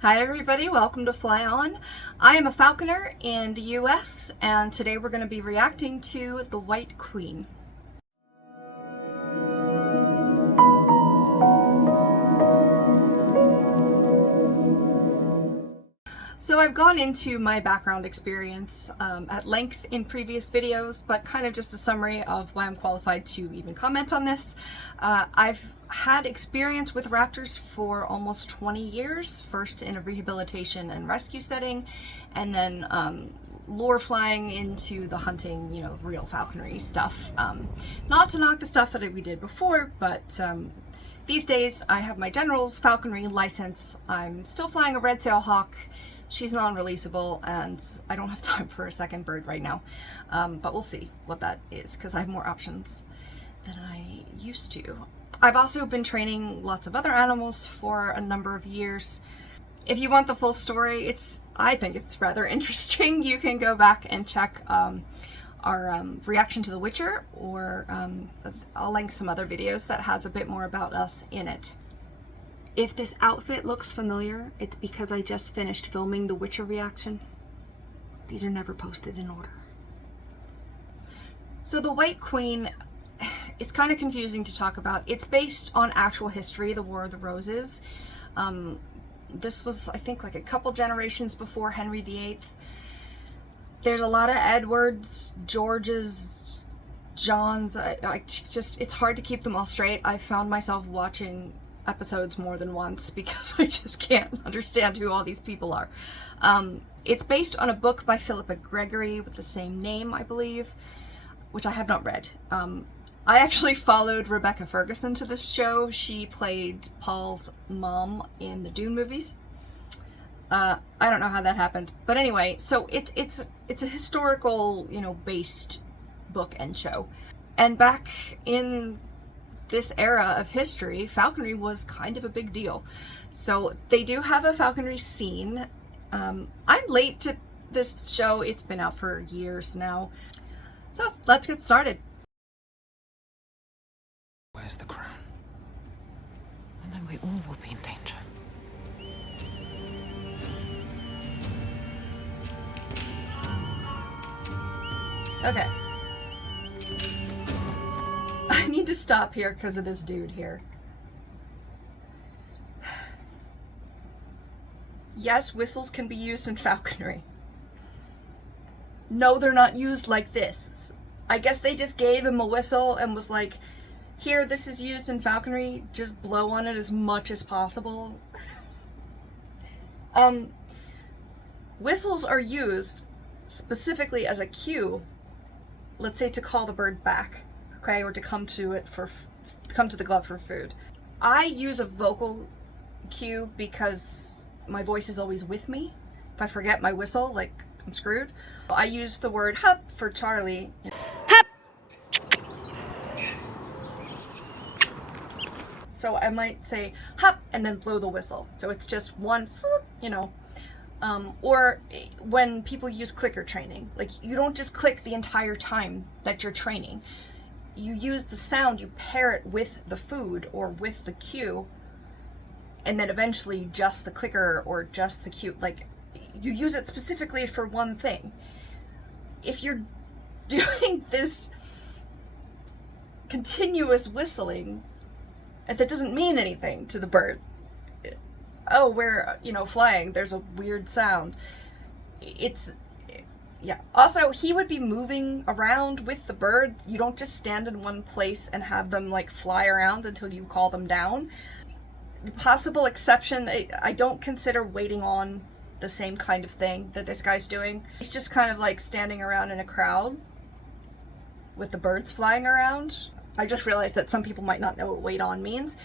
Hi everybody, welcome to FlyOn. I am a falconer in the US and today we're going to be reacting to The White Queen. So I've gone into my background experience at length in previous videos, but kind of just a summary of why I'm qualified to even comment on this. I've had experience with raptors for almost 20 years, first in a rehabilitation and rescue setting, and then lure flying into the hunting, real falconry stuff. Not to knock the stuff that we did before, but these days I have my general's falconry license. I'm still flying a red sail hawk. She's non-releasable and I don't have time for a second bird right now, but we'll see what that is because I have more options than I used to. I've also been training lots of other animals for a number of years. If you want the full story, I think it's rather interesting. You can go back and check our reaction to The Witcher, or I'll link some other videos that has a bit more about us in it. If this outfit looks familiar, it's because I just finished filming the Witcher reaction. These are never posted in order. So The White Queen, it's kind of confusing to talk about. It's based on actual history, the War of the Roses. This was, I think, like a couple generations before Henry VIII. There's a lot of Edwards, Georges, Johns. It's hard to keep them all straight. I found myself watching episodes more than once because I just can't understand who all these people are. It's based on a book by Philippa Gregory with the same name, I believe, which I have not read. I actually followed Rebecca Ferguson to this show. She played Paul's mom in the Dune movies. I don't know how that happened, but anyway, so it's a historical, based book and show. And back in this era of history, falconry was kind of a big deal. So they do have a falconry scene. I'm late to this show. It's been out for years now. So let's get started. Where's the crown? And then we all will be in danger. Okay. I need to stop here because of this dude here. Yes, whistles can be used in falconry. No, they're not used like this. I guess they just gave him a whistle and was like, here, this is used in falconry, just blow on it as much as possible. Whistles are used specifically as a cue, let's say to call the bird back. Okay, or to come to the glove for food. I use a vocal cue because my voice is always with me. If I forget my whistle, like, I'm screwed. I use the word hup for Charlie. Hup! So I might say hup and then blow the whistle. So it's just one, or when people use clicker training, like you don't just click the entire time that you're training. You use the sound, you pair it with the food or with the cue, and then eventually just the clicker or just the cue. Like, you use it specifically for one thing. If you're doing this continuous whistling, that doesn't mean anything to the bird. Oh, we're, flying, there's a weird sound. Yeah. Also, he would be moving around with the bird. You don't just stand in one place and have them like fly around until you call them down. The possible exception, I don't consider waiting on the same kind of thing that this guy's doing. He's just kind of like standing around in a crowd with the birds flying around. I just realized that some people might not know what wait on means.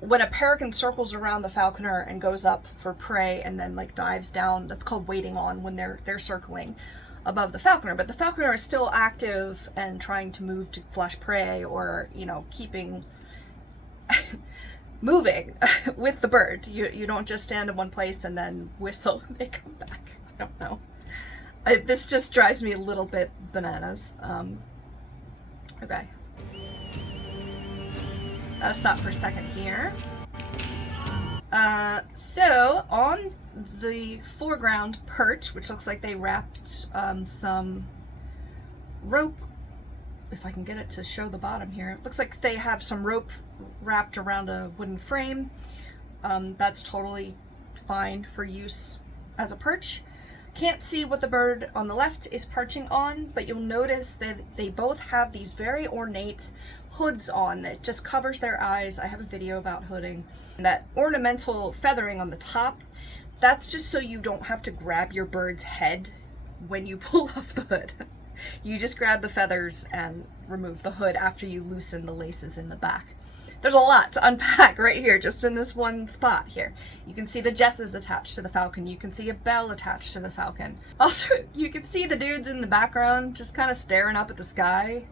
When a peregrine circles around the falconer and goes up for prey and then like dives down, that's called waiting on when they're circling above the falconer. But the falconer is still active and trying to move to flush prey or, keeping moving with the bird. You don't just stand in one place and then whistle when they come back. I don't know. This just drives me a little bit bananas. Okay. Gotta stop for a second here. So on the foreground perch, which looks like they wrapped some rope, if I can get it to show the bottom here, it looks like they have some rope wrapped around a wooden frame. That's totally fine for use as a perch. Can't see what the bird on the left is perching on, but you'll notice that they both have these very ornate hoods on that just covers their eyes. I have a video about hooding. And that ornamental feathering on the top, that's just so you don't have to grab your bird's head when you pull off the hood. You just grab the feathers and remove the hood after you loosen the laces in the back. There's a lot to unpack right here, just in this one spot here. You can see the jesses attached to the falcon. You can see a bell attached to the falcon. Also, you can see the dudes in the background just kind of staring up at the sky.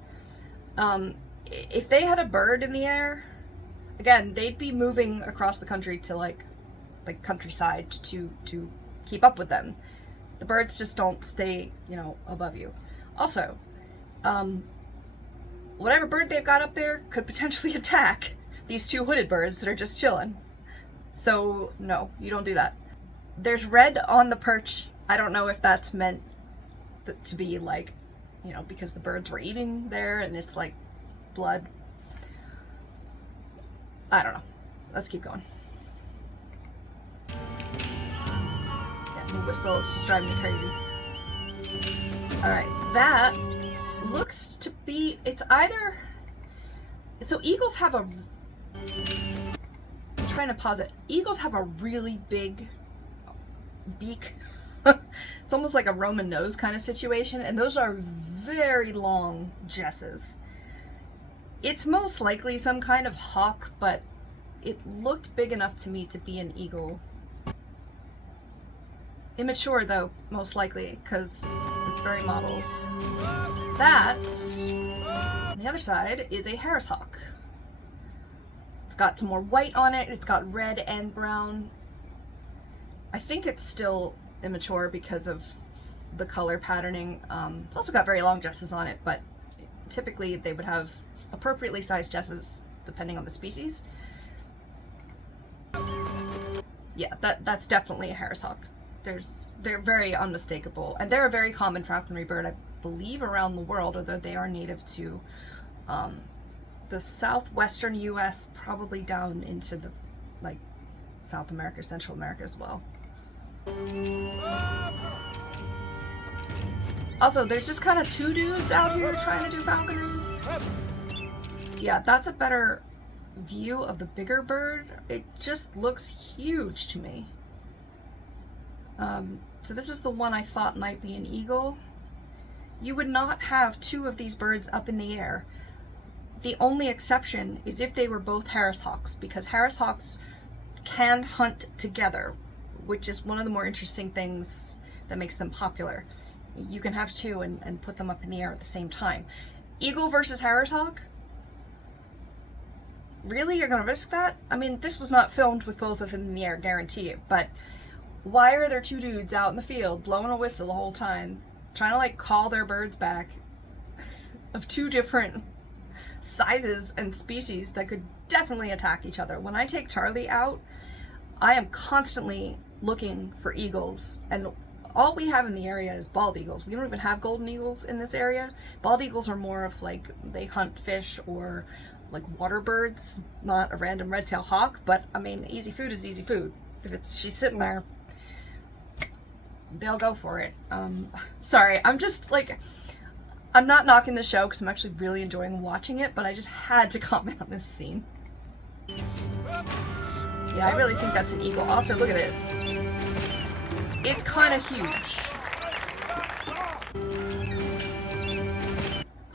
If they had a bird in the air, again, they'd be moving across the country to like countryside to keep up with them. The birds just don't stay, you know, above you. Also, whatever bird they've got up there could potentially attack these two hooded birds that are just chilling. So no, you don't do that. There's red on the perch. I don't know if that's meant to be like, you know, because the birds were eating there and it's like blood. I don't know. Let's keep going. Yeah, the whistle is just driving me crazy. Alright, that looks to be, it's either, so eagles have a, I'm trying to pause it. Eagles have a really big beak. It's almost like a Roman nose kind of situation, and those are very long jesses. It's most likely some kind of hawk, but it looked big enough to me to be an eagle. Immature though, most likely, because it's very mottled. That, on the other side, is a Harris hawk. It's got some more white on it, it's got red and brown. I think it's still immature because of the color patterning. It's also got very long jesses on it, but typically they would have appropriately sized jesses depending on the species. Yeah, that's definitely a Harris hawk. They're very unmistakable, and they're a very common falconry bird, I believe, around the world, although they are native to the southwestern US, probably down into the like South America, Central America as well. Also, there's just kind of two dudes out here trying to do falconry. Yeah, that's a better view of the bigger bird. It just looks huge to me. So this is the one I thought might be an eagle. You would not have two of these birds up in the air. The only exception is if they were both Harris hawks, because Harris hawks can hunt together, which is one of the more interesting things that makes them popular. You can have two and put them up in the air at the same time. Eagle versus Harris hawk? Really? You're gonna risk that? I mean, this was not filmed with both of them in the air, guarantee it, but why are there two dudes out in the field blowing a whistle the whole time, trying to like call their birds back of two different sizes and species that could definitely attack each other? When I take Charlie out, I am constantly looking for eagles, and all we have in the area is bald eagles. We don't even have golden eagles in this area. Bald eagles are more of like, they hunt fish or like water birds, not a random red-tailed hawk, but I mean, easy food is easy food. If she's sitting there, they'll go for it. Sorry, I'm just like, I'm not knocking the show because I'm actually really enjoying watching it, but I just had to comment on this scene. Yeah, I really think that's an eagle. Also, look at this. It's kind of huge.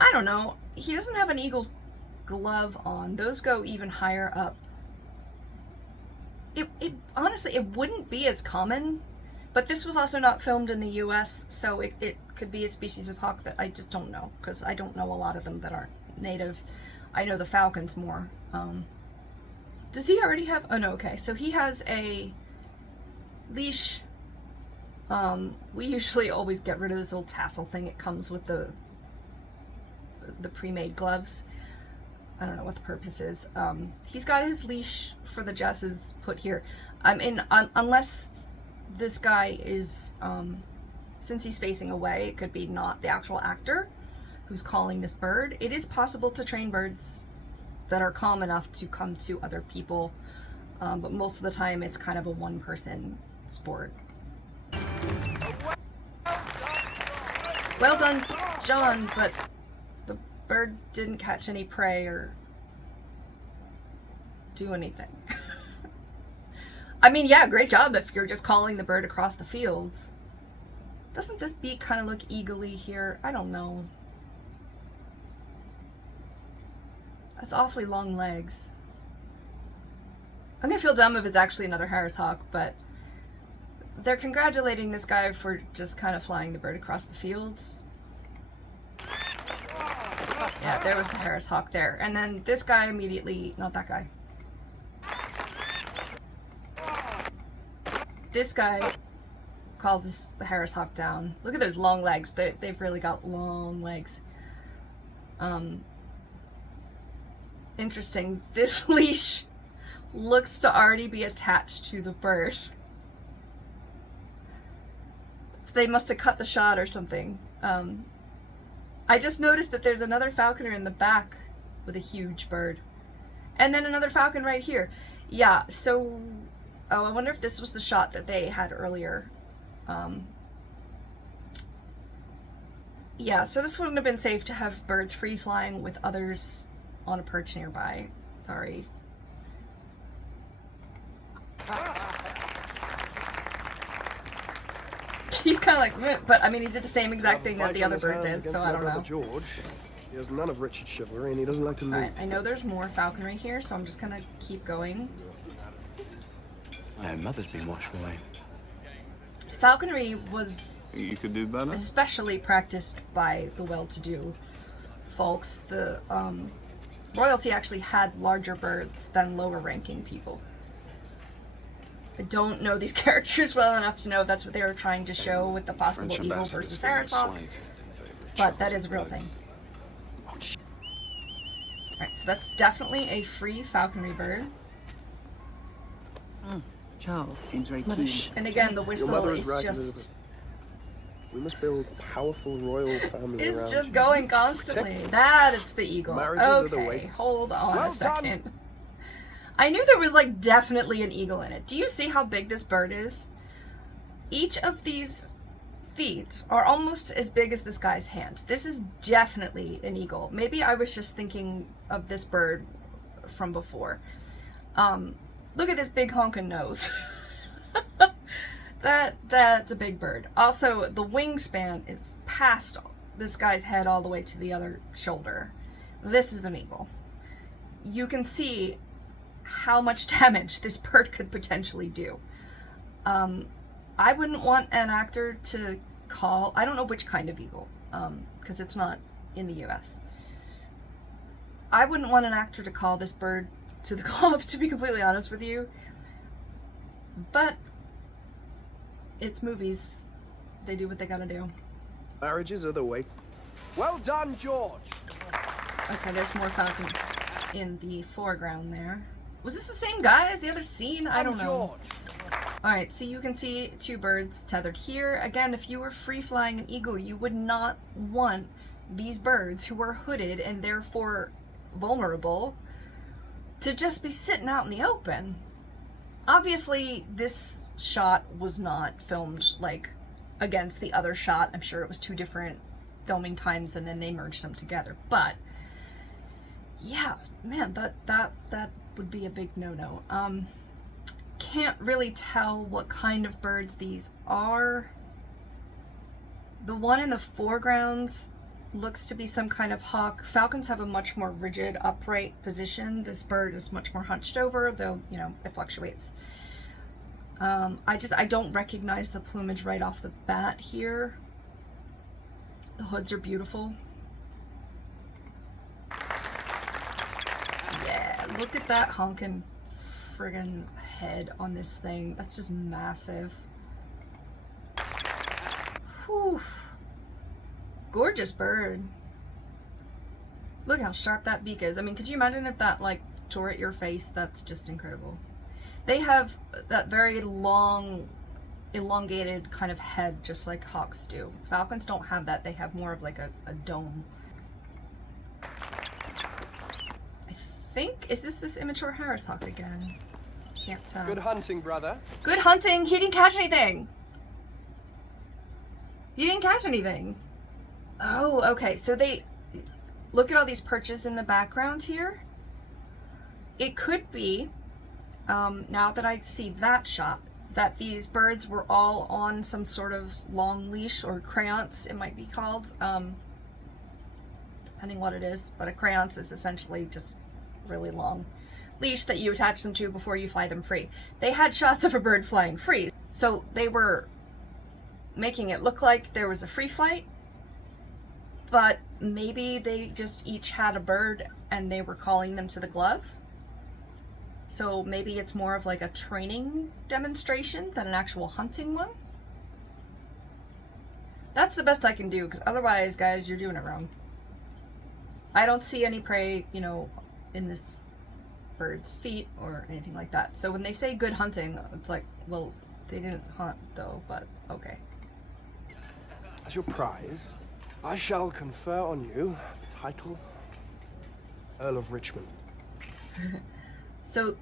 I don't know. He doesn't have an eagle's glove on. Those go even higher up. It honestly, it wouldn't be as common, but this was also not filmed in the US, so it could be a species of hawk that I just don't know, because I don't know a lot of them that aren't native. I know the falcons more. Does he already have, oh no, okay, so he has a leash. We usually always get rid of this little tassel thing. It comes with the pre-made gloves. I don't know what the purpose is. He's got his leash for the Jesses put here. Unless this guy is, since he's facing away, it could be not the actual actor who's calling this bird. It is possible to train birds that are calm enough to come to other people, but most of the time it's kind of a one-person sport. Well done, John, but the bird didn't catch any prey or do anything. I mean, yeah, great job if you're just calling the bird across the fields. Doesn't this beak kind of look eagle-y here? I don't know. That's awfully long legs. I'm gonna feel dumb if it's actually another Harris hawk, but they're congratulating this guy for just kind of flying the bird across the fields. Yeah, there was the Harris hawk there. And then this guy immediately, not that guy. This guy calls the Harris hawk down. Look at those long legs. They've really got long legs. Interesting. This leash looks to already be attached to the bird. So they must have cut the shot or something. I just noticed that there's another falconer in the back with a huge bird. And then another falcon right here. Yeah, so... Oh, I wonder if this was the shot that they had earlier. Yeah, so this wouldn't have been safe to have birds free flying with others on a perch nearby. Sorry. He's kind of like, meh, but I mean, he did the same exact thing that the other bird did, so I don't know. George. He has none of Richard's chivalry, and he doesn't like to lose. Alright, I know there's more falconry here, so I'm just gonna keep going. My mother's been washed away. Falconry was You could do better. especially practiced by the well-to-do folks. The royalty actually had larger birds than lower-ranking people. I don't know these characters well enough to know if that's what they were trying to show with the possible French eagle ambassadors versus figured Sarasop, slight in favor of but that Charles is a real the thing. Alright, so that's definitely a free falconry bird. Charles seems very Mother, keen. And again, the Your whistle mother is is right, just... Elizabeth. We must build powerful royal families It's around just you. going constantly. That, it's the eagle. Marriages are the Okay, way. hold on Well a second. I knew there was like definitely an eagle in it. Do you see how big this bird is? Each of these feet are almost as big as this guy's hand. This is definitely an eagle. Maybe I was just thinking of this bird from before. Look at this big honkin' nose. That's a big bird. Also, the wingspan is past this guy's head all the way to the other shoulder. This is an eagle. You can see how much damage this bird could potentially do. I wouldn't want an actor to call... I don't know which kind of eagle, because it's not in the US. I wouldn't want an actor to call this bird to the club, to be completely honest with you. But it's movies. They do what they gotta do. Marriages are the way. Well done, George! Okay, there's more falcons in the foreground there. Was this the same guy as the other scene? I don't know. Alright, so you can see two birds tethered here. Again, if you were free-flying an eagle, you would not want these birds, who are hooded and therefore vulnerable, to just be sitting out in the open. Obviously, this shot was not filmed, like, against the other shot. I'm sure it was two different filming times and then they merged them together. But, yeah, man, that would be a big no-no. Can't really tell what kind of birds these are. The one in the foreground looks to be some kind of hawk. Falcons have a much more rigid, upright position. This bird is much more hunched over, though, you know, it fluctuates. I don't recognize the plumage right off the bat here. The hoods are beautiful. Yeah, look at that honkin' friggin' head on this thing. That's just massive. Whew. Gorgeous bird. Look how sharp that beak is. I mean, could you imagine if that, like, tore at your face? That's just incredible. They have that very long, elongated kind of head, just like hawks do. Falcons don't have that. They have more of like a dome. I think, is this immature Harris hawk again? Can't tell. Good hunting, brother. Good hunting! He didn't catch anything! He didn't catch anything! Oh, okay, so they... Look at all these perches in the background here. It could be, now that I see that shot, that these birds were all on some sort of long leash, or creance it might be called, depending what it is, but a creance is essentially just really long leash that you attach them to before you fly them free. They had shots of a bird flying free, so they were making it look like there was a free flight, but maybe they just each had a bird and they were calling them to the glove. So maybe it's more of like a training demonstration than an actual hunting one. That's the best I can do, because otherwise, guys, you're doing it wrong. I don't see any prey, you know, in this bird's feet or anything like that. So when they say good hunting, it's like, well, they didn't hunt though, but okay. As your prize, I shall confer on you the title Earl of Richmond. So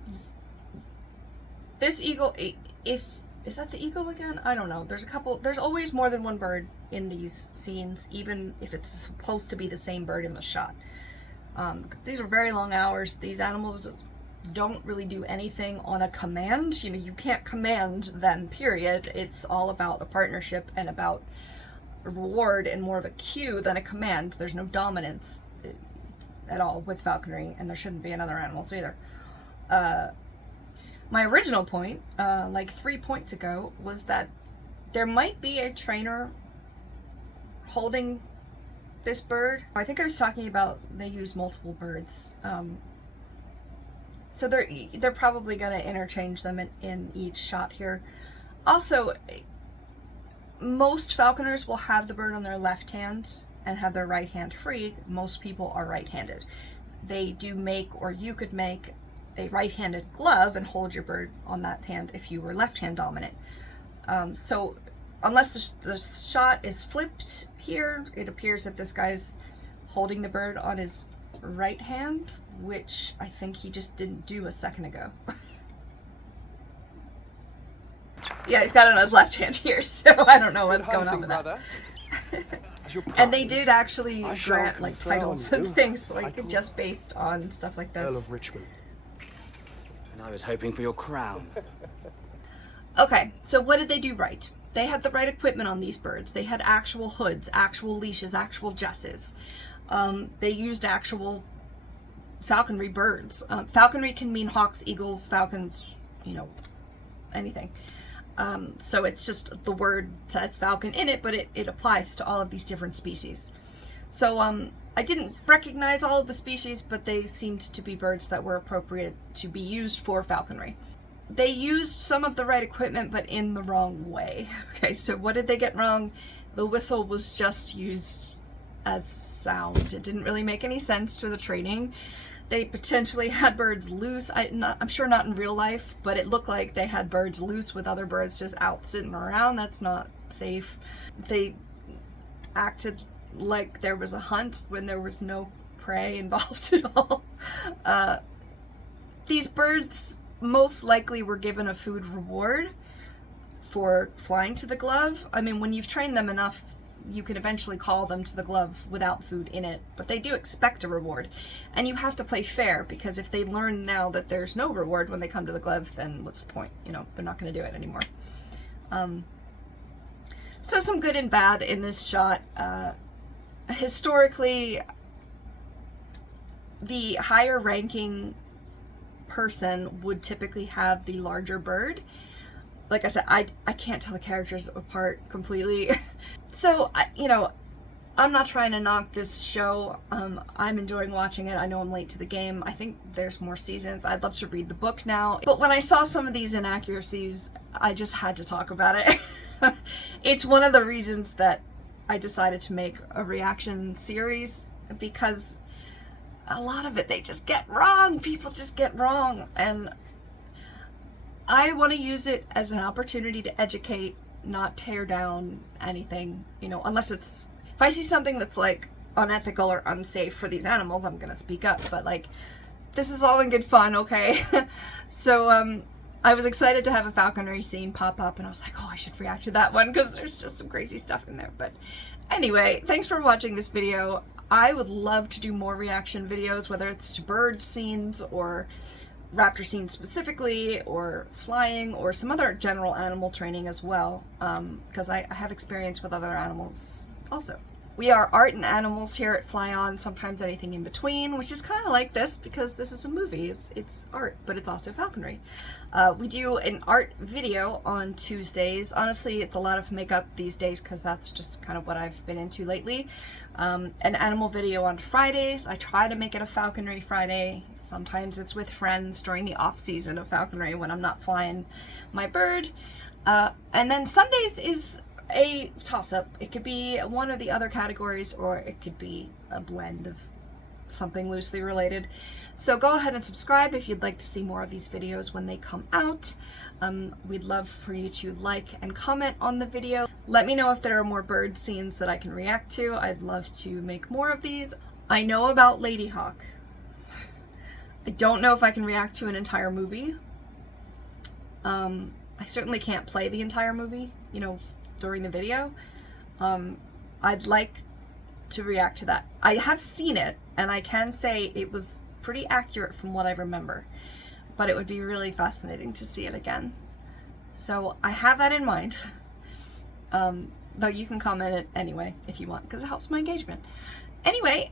this eagle, is that the eagle again? I don't know. There's always more than one bird in these scenes, even if it's supposed to be the same bird in the shot. These are very long hours. These animals don't really do anything on a command. You know, you can't command them, period. It's all about a partnership and about a reward and more of a cue than a command. There's no dominance at all with falconry, and there shouldn't be in other animals either. My original point, like 3 points ago, was that there might be a trainer holding this bird. I think I was talking about they use multiple birds. So they're probably going to interchange them in each shot here. Also, most falconers will have the bird on their left hand and have their right hand free. Most people are right-handed. They do make, or you could make, a right-handed glove and hold your bird on that hand if you were left-hand dominant. So unless the shot is flipped here, it appears that this guy's holding the bird on his right hand, which I think he just didn't do a second ago. Yeah, he's got it on his left hand here, so I don't know what's going on with that. And they did actually grant like titles and things, like just based on stuff like this. Earl of Richmond. And I was hoping for your crown. Okay, so what did they do right? They had the right equipment on these birds. They had actual hoods, actual leashes, actual jesses. They used actual falconry birds. Falconry can mean hawks, eagles, falcons, you know, anything. So it's just the word says falcon in it, but it applies to all of these different species. So I didn't recognize all of the species, but they seemed to be birds that were appropriate to be used for falconry. They used some of the right equipment, but in the wrong way. Okay, so what did they get wrong? The whistle was just used as sound. It didn't really make any sense to the training. They potentially had birds loose. I'm sure not in real life, but it looked like they had birds loose with other birds just out sitting around. That's not safe. They acted like there was a hunt when there was no prey involved at all. These birds most likely were given a food reward for flying to the glove. I mean, when you've trained them enough, you can eventually call them to the glove without food in it, but they do expect a reward. And you have to play fair, because if they learn now that there's no reward when they come to the glove, then what's the point? You know, they're not going to do it anymore. So some good and bad in this shot. Historically, the higher ranking person would typically have the larger bird. Like I said, I can't tell the characters apart completely. So, you know, I'm not trying to knock this show. I'm enjoying watching it. I know I'm late to the game. I think there's more seasons. I'd love to read the book now. But when I saw some of these inaccuracies, I just had to talk about it. It's one of the reasons that I decided to make a reaction series, because a lot of it they just get wrong. People just get wrong. And I want to use it as an opportunity to educate, not tear down anything, you know, unless it's, if I see something that's like unethical or unsafe for these animals, I'm gonna speak up, but like, this is all in good fun, okay? So, I was excited to have a falconry scene pop up, and I was like, oh, I should react to that one, because there's just some crazy stuff in there. But anyway, thanks for watching this video. I would love to do more reaction videos, whether it's to bird scenes, or raptor scenes specifically, or flying, or some other general animal training as well, because I have experience with other animals also. We are art and animals here at FlyOn, sometimes anything in between, which is kind of like this because this is a movie. It's art, but it's also falconry. We do an art video on Tuesdays. Honestly, it's a lot of makeup these days because that's just kind of what I've been into lately. An animal video on Fridays. I try to make it a Falconry Friday. Sometimes it's with friends during the off season of falconry when I'm not flying my bird. And then Sundays is a toss-up. It could be one of the other categories, or it could be a blend of something loosely related. So go ahead and subscribe if you'd like to see more of these videos when they come out. We'd love for you to like and comment on the video. Let me know if there are more bird scenes that I can react to. I'd love to make more of these. I know about Ladyhawk. I don't know if I can react to an entire movie. I certainly can't play the entire movie, you know, during the video. I'd like to react to that. I have seen it, and I can say it was pretty accurate from what I remember, but it would be really fascinating to see it again. So I have that in mind, though you can comment it anyway if you want, because it helps my engagement. Anyway,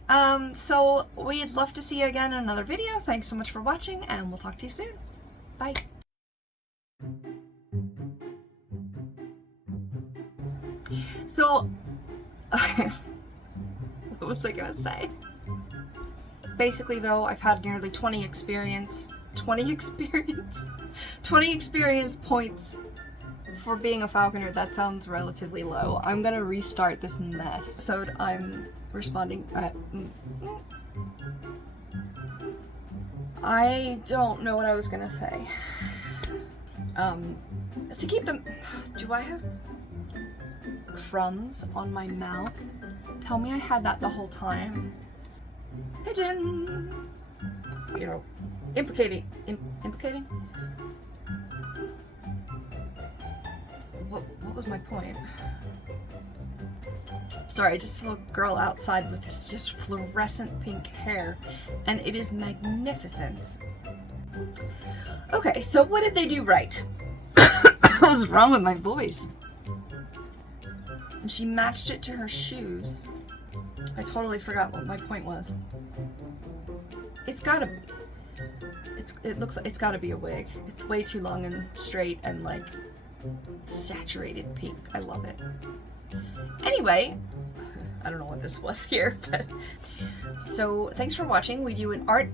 so we'd love to see you again in another video. Thanks so much for watching, and we'll talk to you soon. Bye. So, what was I gonna say? Basically though, I've had nearly 20 experience points for being a falconer. That sounds relatively low. I'm gonna restart this mess. So I'm responding I don't know what I was gonna say. To keep them, do I have crumbs on my mouth? Tell me I had that the whole time. Pigeon! You know, implicating? What was my point? Sorry, just a little girl outside with this just fluorescent pink hair, and it is magnificent. Okay, so what did they do right? What was wrong with my voice? And she matched it to her shoes. I totally forgot what my point was. It's gotta be. It looks like it's gotta be a wig. It's way too long and straight and like saturated pink. I love it. Anyway, I don't know what this was here, but so thanks for watching. We do an art